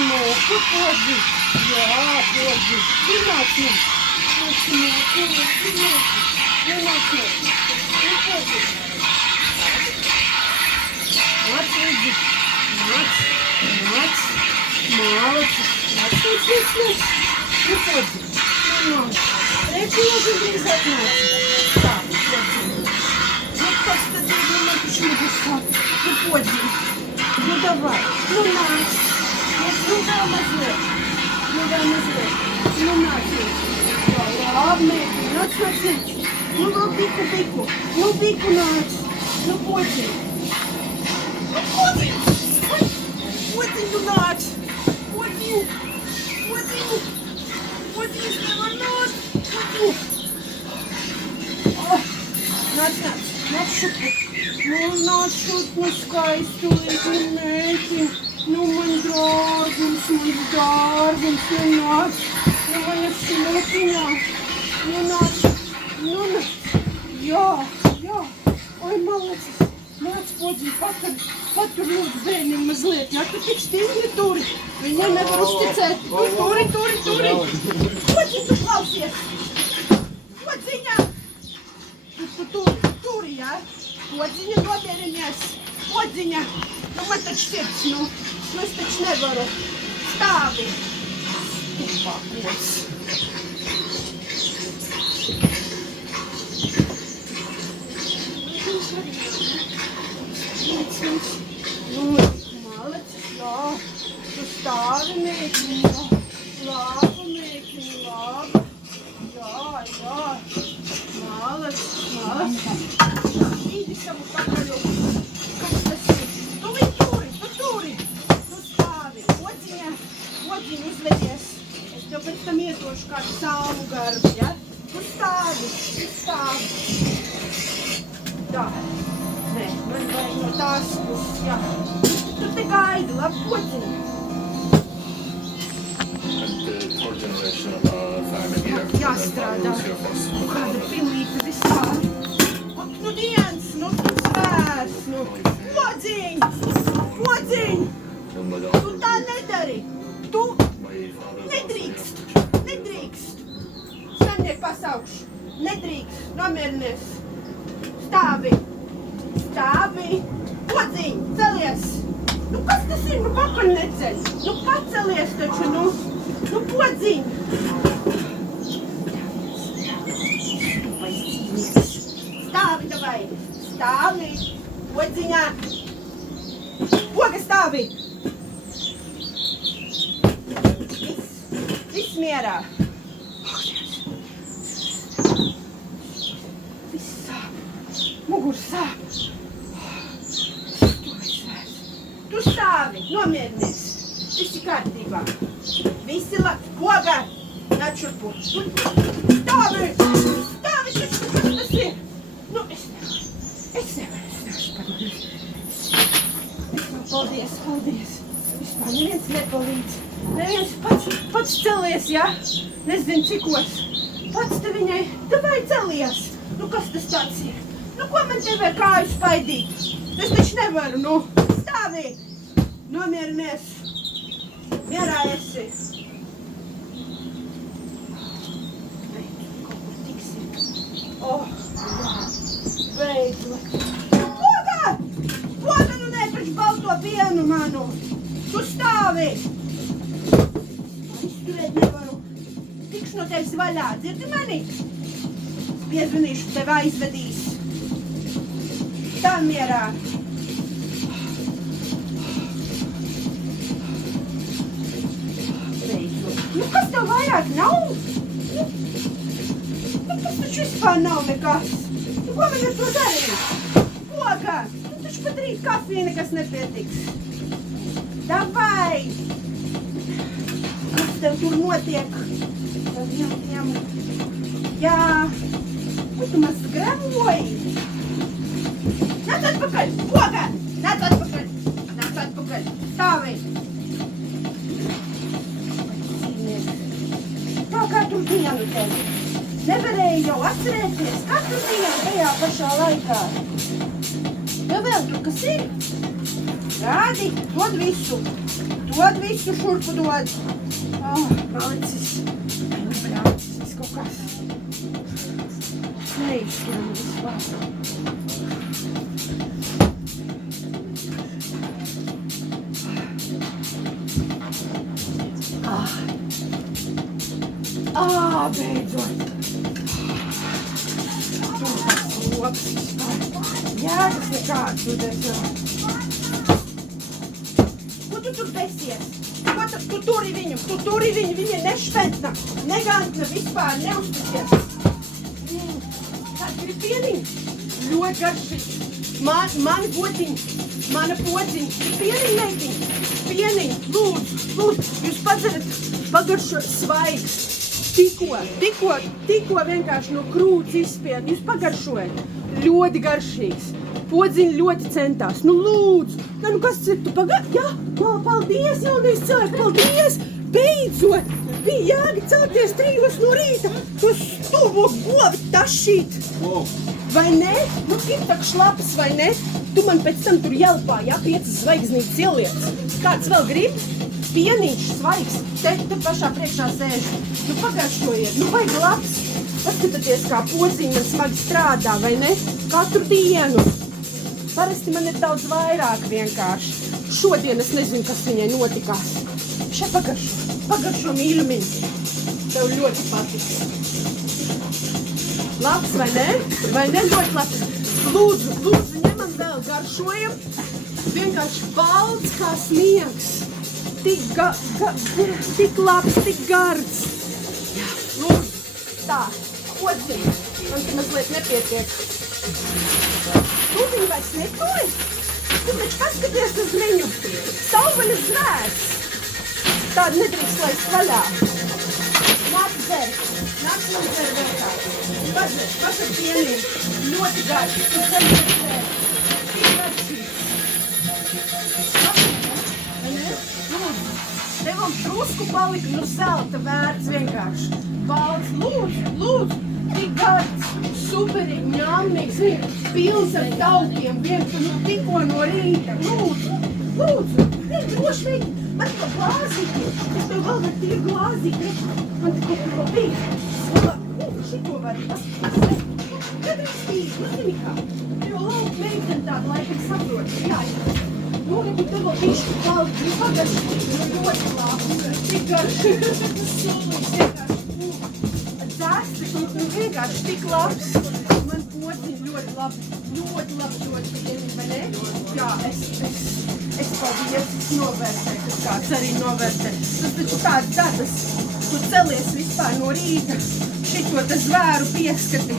Smoku, podzi. Jā, podzi. Nunāc, nu. Smoku, smoku. Nunāc, nu. Nu, podzi. Nāc, redzi. Nāc. Mālacis. Nāc. Nu, podzi. Nunāc. Redzi, ļoti drīzāk nāc. Tā, podzi. Nu, kas tad ir, nu, man taču nebūs tā. Nu, podzi. Nu, davai. Nu, nāc. Nu, vēl mazliet. Nu, nāc. Jā, labi, mēģi. Nāc. Nu, vēl biku. Nu, biku nāc. Nu, podzi. Nu, podzi. Podzi, nu, nāc. Podzi. Podzi, es nevaru nāc. Podzi. Nāc šupu. Nu, nāc šut, nu, skaistulīgi, mēģi. Nu, man dārgums, nu, nāc. Nu, man smukiņā. Nu, nāc. Jā. Oi, malacis. Nāc, podzi, patur lūdzu bērniem mazliet. Jā, tu tik stingri turi. Viņai nevar uzticēt. Turi. Podzi, tu klausies. Podziņā. Tu turi, jā. Podziņa, nomierinies. Podziņa. Nu, man taču sirds, nu. Nu, es taču nevaru. Stāvi. Stupā, podz. Nu, malacis, jā. Tu stāvi, mēģini, labi. Jā. Malacis. Īdi savu pakaļu. Kas tas ir? Tu turi. Nu, stāvi. Podziņa, uzvedies. Es tev pēc tam iedošu kādu salmu garbu, ja? Tu stāvi. Tā. Nē, man vajag no tās puses, jā. Tu te gaidi, labi, podziņa. Jāstrādā. Kāda pilīta vispār. Nu, diens, nu, svērs, nu. Podziņ! Tu tā nedari. Tu nedrīkst. Saimnieku pasaukšu. Nedrīkst, nomierinies. Stāvi. Podziņ, celies. Nu, kas tas ir? Nu, pakaļ neceļ. Nu, pacelies taču, nu. Nu, podziņ. Stāvi, davai. Stāvi. Podziņā. Poga stāvi. Viss mierā. Viss sāp. Mugurs sāp. Tu stāvi, nomierinies. Viss ir kārtībā. Visi labi. Poga. Nāc šurpu. Stāvi, taču, kas tas ir? Nu, es nevaru. Paldies. Vispār neviens nepalīdz. Neviens pats celies, jā? Nezinu cikos. Pats te viņai, davai celies. Nu, kas tas tāds ir? Nu, ko man tev ar kāju spaidīt? Es taču nevaru, nu. Stāvi. Nomierinies. Mierā esi. Kaut kur tiksi. Beidzot. Poga, nu nepaši balto pienu manu. Tu stāvi. Izturēt nevaru. Tikšu no tevis vaļā. Dzirdi mani? Piezvanīšu, tev aizvedīs. Tā mierā. Beidzot. Nu, kas tev vairāk nav? Nu, tas taču vispār nav nekas. Nu, ko man ar to darīt? Poga! Nu, taču pat rīt kafija nekas nepietiks. Davai! Kas tev tur notiek? Ņem. Jā. Ko tu maz gremoji? Nāc atpakaļ! Poga! Nāc atpakaļ! Stāvi! Tā katru dienu tevi. Nevarēja jau atcerēties katru dienu tajā pašā laikā. Tev vēl tur kas ir? Rādi, dod visu. Dod visu šurpu dod. Malicis. Bļaucis kaut kas. Neizturam vispār. Beidzot. Tur tas lops vispār. Jēgas nekāds tu desi. Ko tu tur desies? Tu turi viņu, viņa nešpentna, negantna vispār, neuzticies. Kāds grib pieniņu? Ļoti garšīgi. Mani potiņi, mana podziņa. Pieniņu, meitiņu, pieniņu, lūdzu. Jūs padzerat pagaršo svaigs. Tikko vienkārši no krūts izspied. Jūs pagaršojat. Ļoti garšīgs. Podziņi ļoti centās. Nu lūdzu. Nu kas ir tu Jā, paldies, jaunais cilvēks, paldies. Beidzot. Bija jēga celties 3 no rīta. To stulbo govi tašīt. Vai ne? Nu ir tak šlapas, vai ne? Tu man pēc tam tur jelpā, 5 zvaigznītes ieliec. Kāds vēl grib? Pienīšs, svaigs, te pašā priekšā sēž. Nu pagaršojiet, nu vajag labs. Paskatieties, kā podziņa man smagi strādā, vai ne? Katru dienu. Parasti man ir daudz vairāk vienkārši. Šodien es nezinu, kas viņai notikās. Šeit pagaršo mīļumiņu. Tev ļoti patiks. Labs, vai ne? Vai ne ļoti labs? Lūdzu, ņemam vēl, garšojam. Vienkārši balts kā sniegs. Tik labs, tik gards. Jā, lūdzu, tā, podziņ. Man te mazliet nepietiek. Tu viņu vairs neturi? Tu taču paskaties uz viņu. Sauvaļas zvērs. Tādu nedrīkst laist vaļā. Nāc dzer vēkā. Pašat pienīgi. Ļoti garši. Tu dzer. Tik garšīgs. Tevam trusku palika, nu zelta vērts vienkārši. Balts, lūdzu, tik gards, superīgi, ņāmnīgs, pilns ar taukiem, tikko no rīta, lūdzu, droši vien, man tikko glāzīti, es tev vēl var tie glāzīti, man tikko bija, šito var, nedrīkstīgi, nezini kā, jo lauka meitene tāda laikam saprot, jāiet. Nu, tu tev vēl bišķi palika, pagaršīgi, ļoti labs, tik garšīgi, sūlīgs, vienkārši, dzēsti, vienkārši tik labs. Man podziņi ļoti labi pieniņi, vai ne? Jā, es paldies, es novērtēju, kas kāds arī novērtē. Tas taču tāds dabas, tu celies vispār no rīta, šito te zvēru pieskati.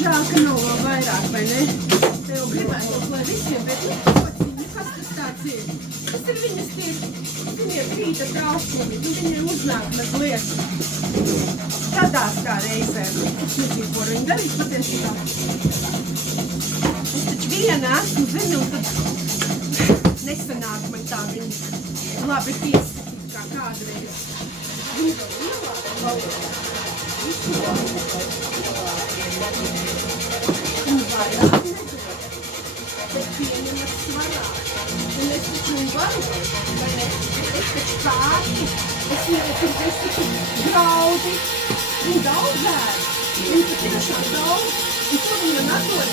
Žēl, ka nav vēl vairāk, vai ne? Tev gribētos, lai visiem, bet pociņi, kas tas tāds ir? Tas ir viņas tie, viņiem rīta trāsumi, viņiem uznāk mazliet. Tādās kā reizēm. Es nezinu, ko viņi darīt patiesībā. Es taču viena esmu, zini, un tad nesanāk man tā viņa labi pieskatīt kā kādreiz. Viņa to ielāk laukā. Visu laukā. Un vairāk nedara, bet pieņemas svarāk. Un es taču varu, vai ne? Es taču pārti, es taču graudi un daudz vēru. Viņi taču tiešām daudz, un to viņam atdod.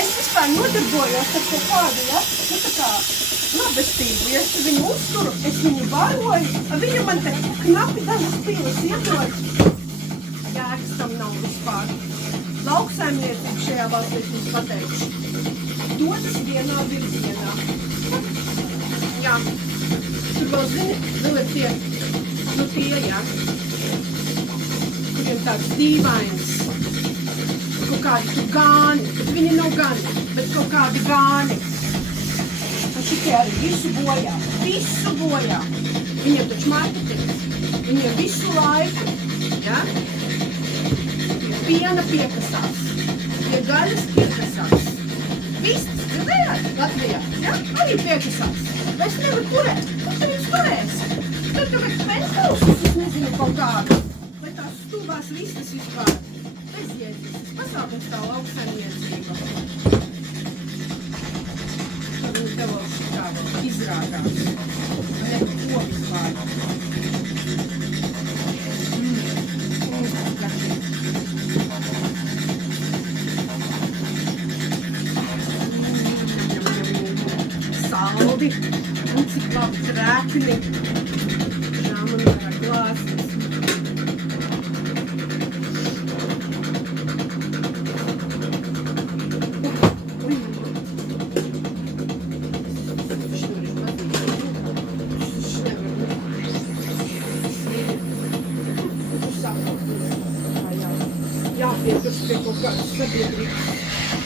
Es vispār nodarbojos ar kaut kādu, ja? Nu tā kā labestību, ja es viņu uzturu, es viņu baroju, viņu man te knapi dažas pīles iedod. Jēgas tam nav vispār. Lauksaimniecība šajā valstī mums pateikšu. Dodas vienā virzienā. Jā. Tur vēl zini, vēl ir tie, jā. Kuriem tāds dīvains. Kaut kādi tur gāni, bet viņi nav gani, bet kaut kādi gāni. Un šitie arī visu bojā. Viņiem taču marketings. Viņiem visu laiku, ja? Piena piekasās, pie gaļas piekasās. Vistas, dzirdējāt? Latvijā, ja? Arī piekasās. Es nevaru turēt, tu viņus turēsi. Tu tur tagad penthouses, es nezinu, kaut kādu. Vai tās stūvās vistas vispār. Bezjēdzīgas. Pasākums tā lauksaimniecība. Tad viņi tev vēl šitā vēl izrādās. Neko vispār. Saldi. Un cik labi trekni. Žā man varā glāzes. Jāpieturas pie kaut kādas sabiedrības.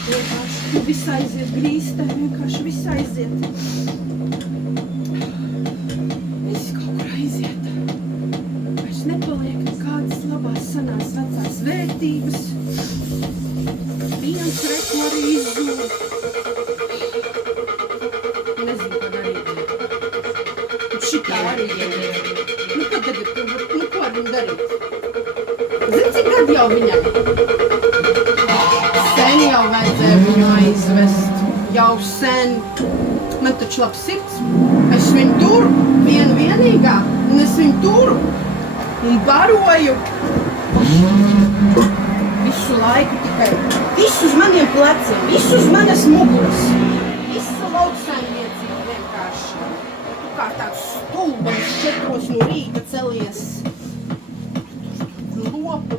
Vienkārši viss aiziet grīstē, vienkārši viss aiziet. Viss kaut kur aiziet. Vairs nepaliek nekādas labās sanās vecās vērtības. Piens reku arī izzūd. Nezinu, ko darīt. Un šitā arī ieliek. Nu, kad tagad, ko ar viņu darīt? Zini, cik gadu jau viņam? Sen jau vajadzēja viņu aizvest. Jau sen. Man taču labs sirds. Es viņu turu, vienīgā. Un es viņu turu. Un baroju. Visu laiku tikai. Visu uz maniem pleciem. Visu uz manas muguras. Visa lauksaimniecība vienkārši. Tu kā tāds stulbans 4 no rīta celies. Lopu.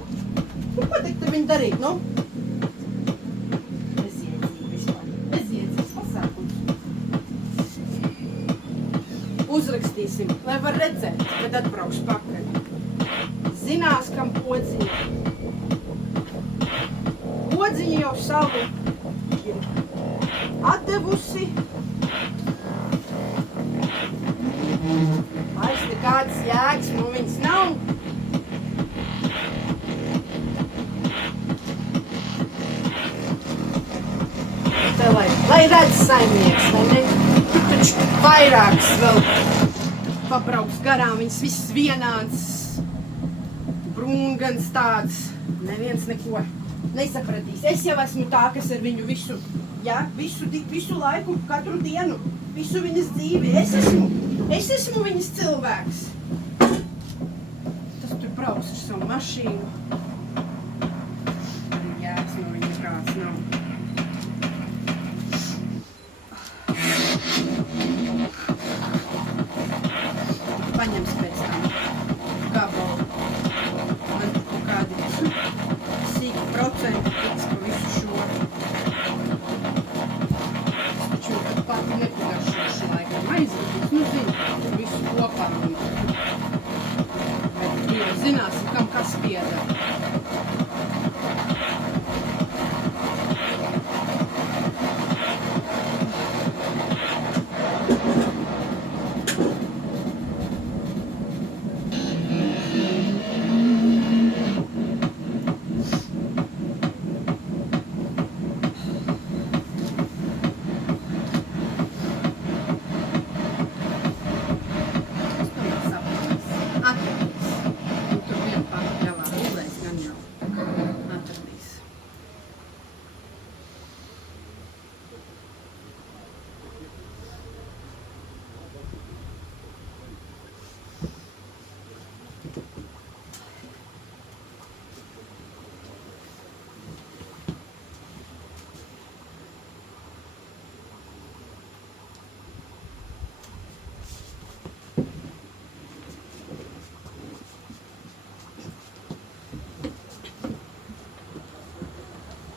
Nu, ko te viņi darīt, nu? Bezjēdzīgi vispār. Bezjēdzīgs pasākums. Uzrakstīsim, lai var redzēt, kad atbrauks pakaļ. Zinās, kam podziņa. Podziņa jau savu ir atdevusi. Vairs nekādas jēgas no viņas nav. Lai redz saimnieks, vai ne? Tur taču vairākas vēl pabrauks garām, viņas viss vienāds, brungans tāds, neviens neko nesapratīs. Es jau esmu tā, kas ar viņu visu, ja, visu laiku, katru dienu, visu viņas dzīvi. Es esmu viņas cilvēks. Tas tur brauks ar savu mašīnu. Arī jēgas no viņas kāds nav. Paņems pēc tam gabalu. Man kaut kādi sīki procenti tiks pa visu šo. Es taču tad pati nepagaršošu laikam aizvedīs. Nu, zinu, tur visu kopā. Bet Dievs zināsim, kam kas pieder.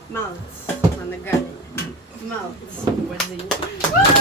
Malts, mana gaļa. Malts, podziņa.